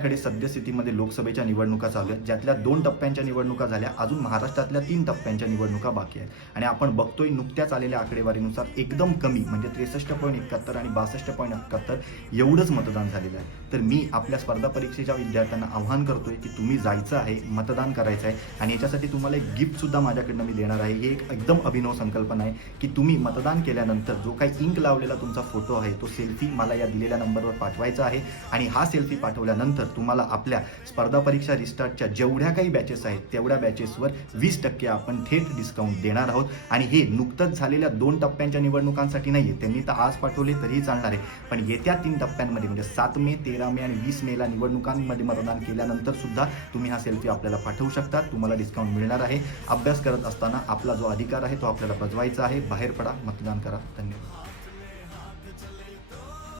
कडे सद्यस्थितीमध्ये लोकसभेच्या निवडणुका चालू आहेत, ज्यातल्या 2 टप्प्यांच्या निवडणुका झाल्या, अजून महाराष्ट्रातल्या 3 टप्प्यांच्या निवडणुका बाकी आहेत. आणि आपण बघतोय नुकत्याच आलेल्या आकडेवारीनुसार एकदम कमी म्हणजे 63.71 आणि 62.71 एवढंच मतदान झालेलं आहे. तर मी आपल्या स्पर्धा परीक्षेच्या विद्यार्थ्यांना आवाहन करतोय की तुम्ही जायचं आहे, मतदान करायचं आहे आणि याच्यासाठी तुम्हाला एक गिफ्टसुद्धा माझ्याकडनं मी देणार आहे. ही एक एकदम अभिनव संकल्पना आहे की तुम्ही मतदान केल्यानंतर जो काही इंक लावलेला तुमचा फोटो आहे तो सेल्फी मला या दिलेल्या नंबरवर पाठवायचा आहे आणि हा सेल्फी पाठवल्यानंतर तुम्हाला आपल्या स्पर्धा परीक्षा रिस्टार्टच्या जेवढ्या काही बॅचेस आहेत तेवढ्या बॅचेसवर 20% आपण थेट डिस्काउंट देणार आहोत. आणि हे नुकतंच झालेल्या 2 टप्प्यांच्या निवडणुकांसाठी नाही आहे, त्यांनी तर आज पाठवले तरीही चालणार आहे, पण येत्या 3 टप्प्यांमध्ये म्हणजे 7 मे, 13 मे आणि 20 मेला निवडणुकांमध्ये मतदान केल्यानंतर सुद्धा तुम्ही हा सेल्फी आपल्याला पाठवू शकता. तुम्हाला डिस्काउंट मिळणार आहे. अभ्यास करत असताना आपला जो अधिकार आहे तो आपल्याला बजवायचा आहे. बाहेर पडा, मतदान करा. धन्यवाद.